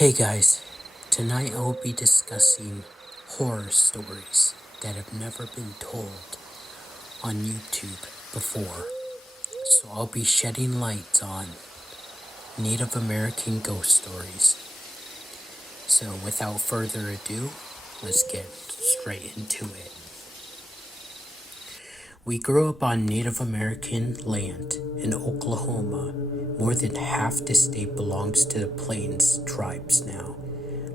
Hey guys, tonight I will be discussing horror stories that have never been told on YouTube before. So I'll be shedding light on Native American ghost stories. So without further ado, let's get straight into it. We grew up on Native American land in Oklahoma. More than half the state belongs to the Plains tribes now,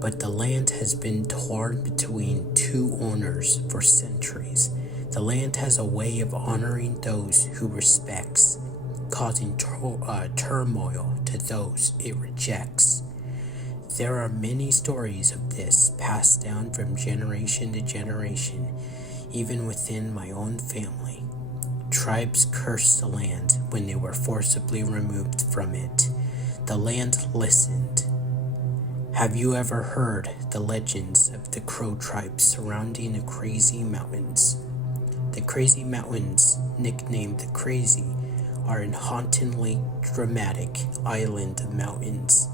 but the land has been torn between two owners for centuries. The land has a way of honoring those who respects, causing turmoil to those it rejects. There are many stories of this passed down from generation to generation, even within my own family. Tribes cursed the land when they were forcibly removed from it. The land listened. Have you ever heard the legends of the Crow tribe surrounding the Crazy Mountains? The Crazy Mountains, nicknamed the Crazy, are an hauntingly dramatic island of mountains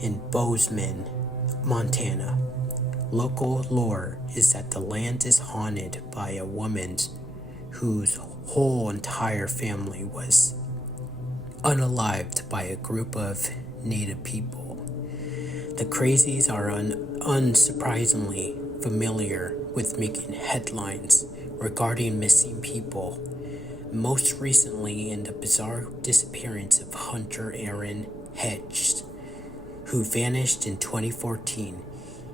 in Bozeman, Montana. Local lore is that the land is haunted by a woman whose whole entire family was unalived by a group of native people. The Crazies are unsurprisingly familiar with making headlines regarding missing people, most recently in the bizarre disappearance of Hunter Aaron Hedges, who vanished in 2014.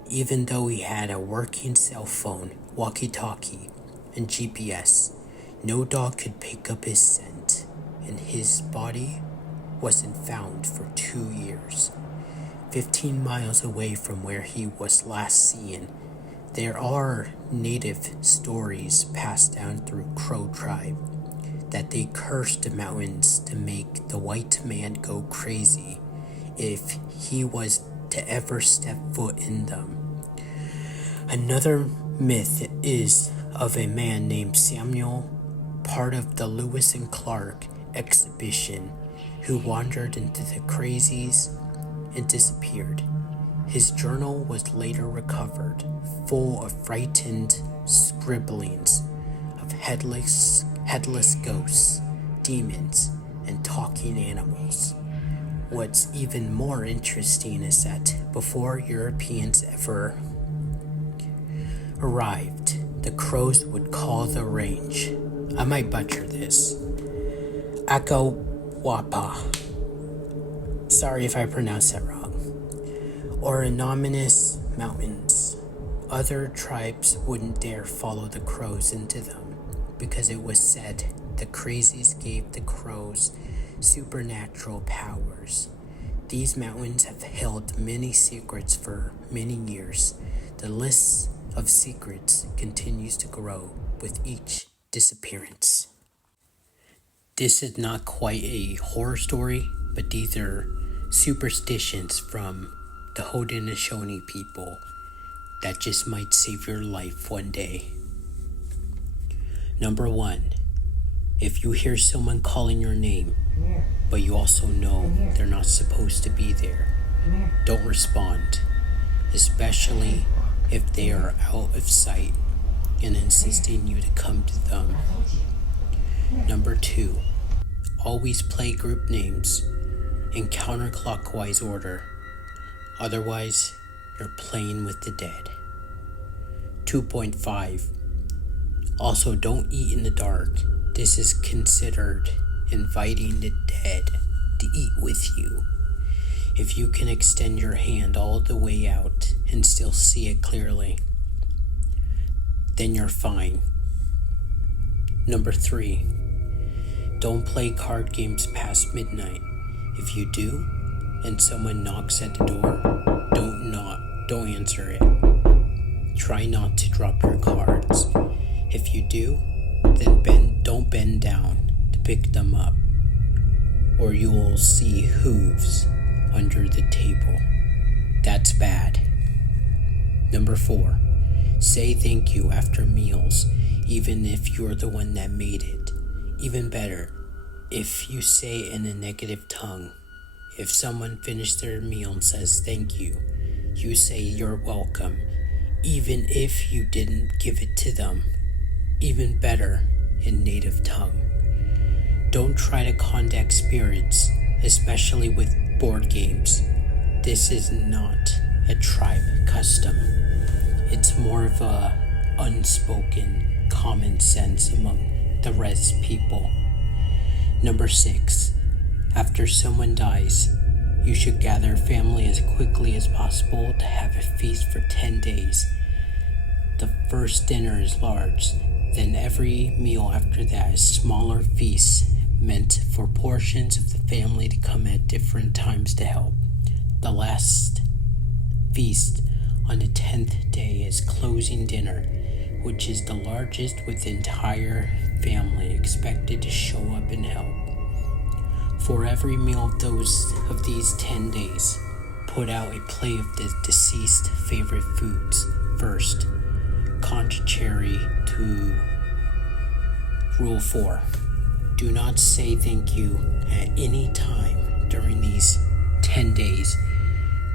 Even though he had a working cell phone, walkie-talkie, and GPS, no dog could pick up his scent, and his body wasn't found for 2 years. 15 miles away from where he was last seen, there are native stories passed down through Crow tribe that they cursed the mountains to make the white man go crazy if he was to ever step foot in them. Another myth is of a man named Samuel, part of the Lewis and Clark exhibition, who wandered into the Crazies and disappeared. His journal was later recovered, full of frightened scribblings of headless ghosts, demons, and talking animals. What's even more interesting is that before Europeans ever arrived, the Crows would call the range, I might butcher this, Akawapa, sorry if I pronounced that wrong, or anonymous mountains. Other tribes wouldn't dare follow the Crows into them because it was said the Crazies gave the Crows supernatural powers. These mountains have held many secrets for many years. The list of secrets continues to grow with each disappearance. This is not quite a horror story, but these are superstitions from the Haudenosaunee people that just might save your life one day. Number 1, if you hear someone calling your name, but you also know they're not supposed to be there, don't respond, especially if they are out of sight and insisting you to come to them. Number 2, always play group names in counterclockwise order, otherwise you're playing with the dead. 2.5, also don't eat in the dark. This is considered inviting the dead to eat with you. If you can extend your hand all the way out and still see it clearly, then you're fine. Number 3, don't play card games past midnight. If you do, and someone knocks at the door, don't answer it. Try not to drop your cards. If you do, then don't bend down to pick them up, or you will see hooves under the table. That's bad. Number 4, say thank you after meals, even if you're the one that made it. Even better, if you say it in a negative tongue, If someone finished their meal and says thank you, you say you're welcome, even if you didn't give it to them. Even better, in native tongue. Don't try to contact spirits, especially with board games. This is not a tribe custom. It's more of a unspoken common sense among the res people. Number 6. After someone dies, you should gather family as quickly as possible to have a feast for 10 days. The first dinner is large, then every meal after that is smaller feasts meant for portions of the family to come at different times to help. The last feast on the 10th day is closing dinner, which is the largest with the entire family expected to show up and help. For every meal of these 10 days, put out a plate of the deceased favorite foods first, contrary to Rule 4. Do not say thank you at any time during these 10 days.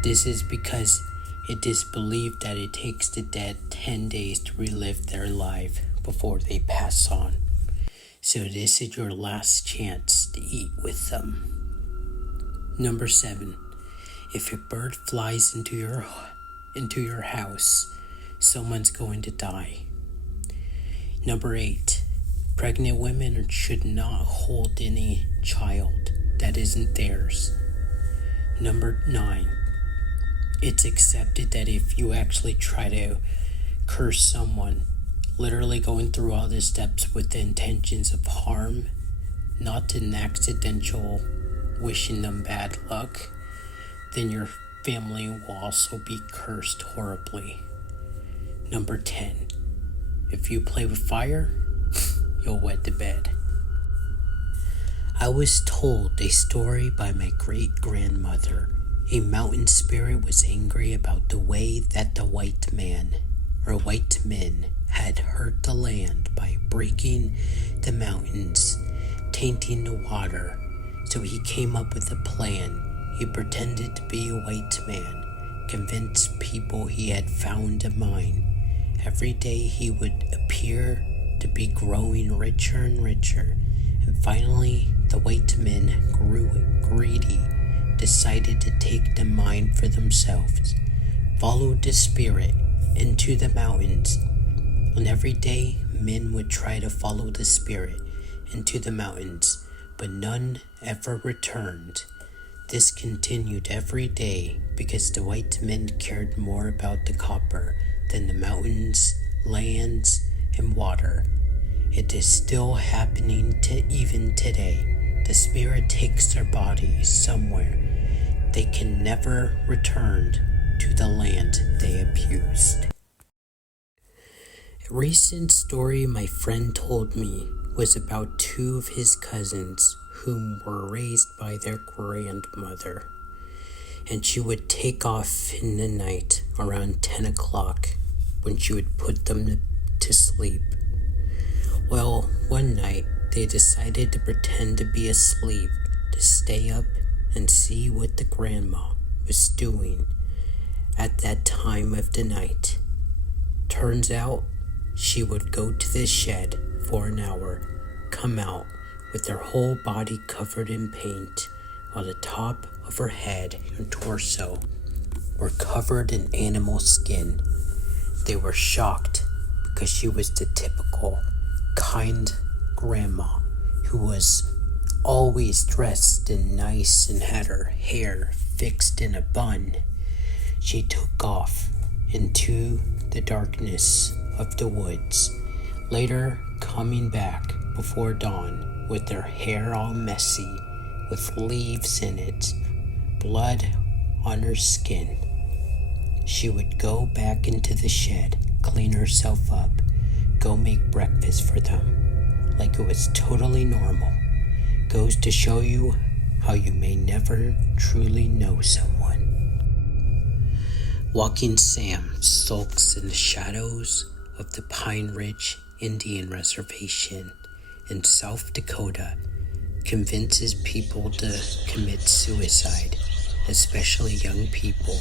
This is because it is believed that it takes the dead 10 days to relive their life before they pass on. So this is your last chance to eat with them. Number 7. If a bird flies into your house, someone's going to die. Number 8. Pregnant women should not hold any child that isn't theirs. Number 9. It's accepted that if you actually try to curse someone, literally going through all the steps with the intentions of harm, not an accidental wishing them bad luck, then your family will also be cursed horribly. Number 10. If you play with fire, you'll wet the bed. I was told a story by my great-grandmother. A mountain spirit was angry about the way that the white men had hurt the land by breaking the mountains, tainting the water. So he came up with a plan. He pretended to be a white man, convinced people he had found a mine. Every day he would appear to be growing richer and richer, and finally the white men grew greedy, decided to take the mine for themselves, followed the spirit into the mountains, and every day men would try to follow the spirit into the mountains, but none ever returned. This continued every day because the white men cared more about the copper than the mountains, lands, and water. It is still happening even today. The spirit takes their bodies somewhere. They can never return to the land they abused. A recent story my friend told me was about 2 of his cousins whom were raised by their grandmother, and she would take off in the night around 10 o'clock when she would put them to sleep. Well, one night they decided to pretend to be asleep to stay up and see what the grandma was doing at that time of the night. Turns out she would go to the shed for an hour, come out with her whole body covered in paint, while the top of her head and torso were covered in animal skin. They were shocked because she was the typical kind grandma who was always dressed in nice and had her hair fixed in a bun. She took off into the darkness of the woods, later coming back before dawn with her hair all messy, with leaves in it, blood on her skin. She would go back into the shed, clean herself up, go make breakfast for them, like it was totally normal. Goes to show you how you may never truly know someone. Walking Sam sulks in the shadows of the Pine Ridge Indian Reservation in South Dakota. convinces people to commit suicide, especially young people.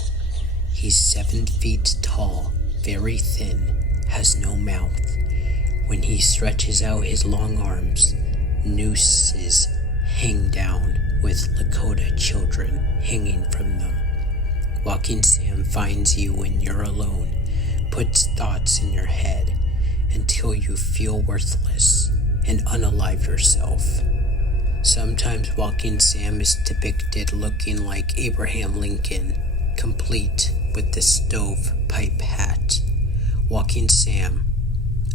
He's 7 feet tall, very thin, has no mouth. When he stretches out his long arms, nooses hang down with Lakota children hanging from them. Walking Sam finds you when you're alone, puts thoughts in your head until you feel worthless and unalive yourself. Sometimes Walking Sam is depicted looking like Abraham Lincoln, complete with the stovepipe hat. Walking Sam,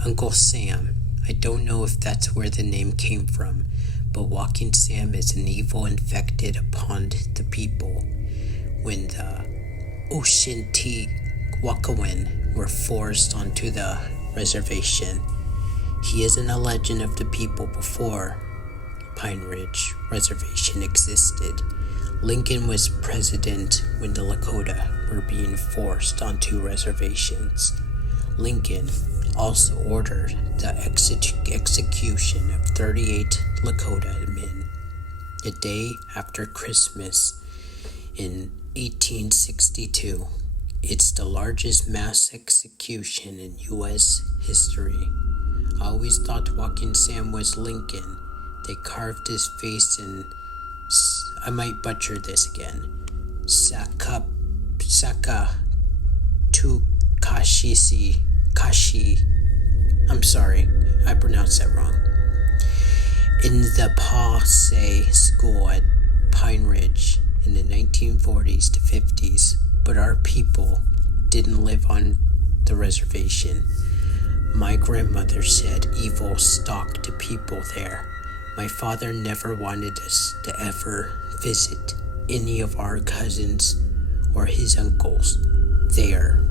Uncle Sam, I don't know if that's where the name came from, but Walking Sam is an evil infected upon the people. When the Oshintewakawin were forced onto the reservation, he isn't a legend of the people before Pine Ridge Reservation existed. Lincoln was president when the Lakota were being forced onto reservations. Lincoln also ordered the execution of 38 Lakota men the day after Christmas in 1862. It's the largest mass execution in U.S. history. I always thought Walking Sam was Lincoln. They carved his face in, I might butcher this again, Kashi. I'm sorry, I pronounced that wrong. In the Passe school at Pine Ridge in the 1940s to 50s, but our people didn't live on the reservation. My grandmother said evil stalked the people there. My father never wanted us to ever visit any of our cousins or his uncles there